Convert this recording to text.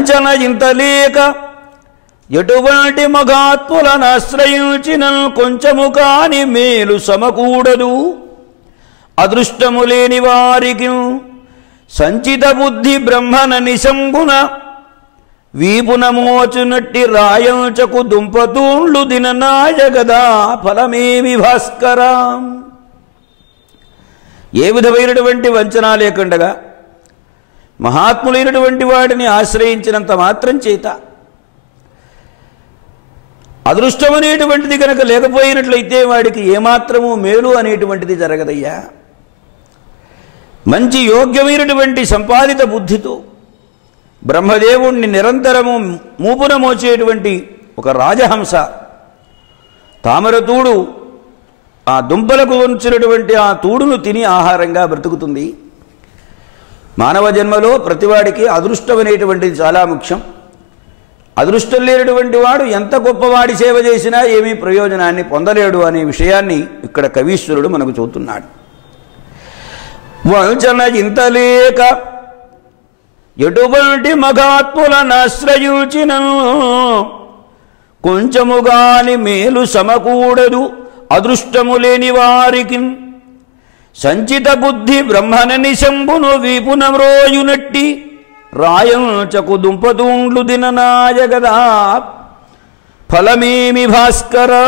వంచన ఇంతలేక ఎటువంటి మగాత్ములనాశ్రయించిన కొంచెము కాని మేలు సమకూడదు అదృష్టము లేని వారికి సంచిత బుద్ధి బ్రహ్మణ నిశంభున వీపున మోచునట్టి రాయంచకు దుంపతూండ్లు దిననాయగదా ఫలమేమి భాస్కరా. ఏ విధమైనటువంటి వంచన లేకుండగా మహాత్ములైనటువంటి వాడిని ఆశ్రయించినంత మాత్రం చేత అదృష్టం అనేటువంటిది కనుక లేకపోయినట్లయితే వాడికి ఏమాత్రము మేలు అనేటువంటిది జరగదయ్యా. మంచి యోగ్యమైనటువంటి సంపాదిత బుద్ధితో బ్రహ్మదేవుణ్ణి నిరంతరము మూపున మోచేటువంటి ఒక రాజహంస తామరతూడు ఆ దుంపలకు ఉంచినటువంటి ఆ తూడును తిని ఆహారంగా బ్రతుకుతుంది. మానవ జన్మలో ప్రతివాడికి అదృష్టం అనేటువంటిది చాలా ముఖ్యం. అదృష్టం లేనటువంటి వాడు ఎంత గొప్పవాడి సేవ చేసినా ఏమీ ప్రయోజనాన్ని పొందలేడు అనే విషయాన్ని ఇక్కడ కవీశ్వరుడు మనకు చెబుతున్నాడు. వంచన ఇంతలేక ఎటువంటి మగాత్ములనాశ్రయించిన కొంచెముగాని మేలు సమకూడదు అదృష్టము లేని వారికి సంచిత బుద్ధి బ్రహ్మణ నిశంభును వీపున మ్రోయునట్టి రాయంచకు దుంపతూండ్లు దిననాయగదా ఫలమేమి భాస్కరా.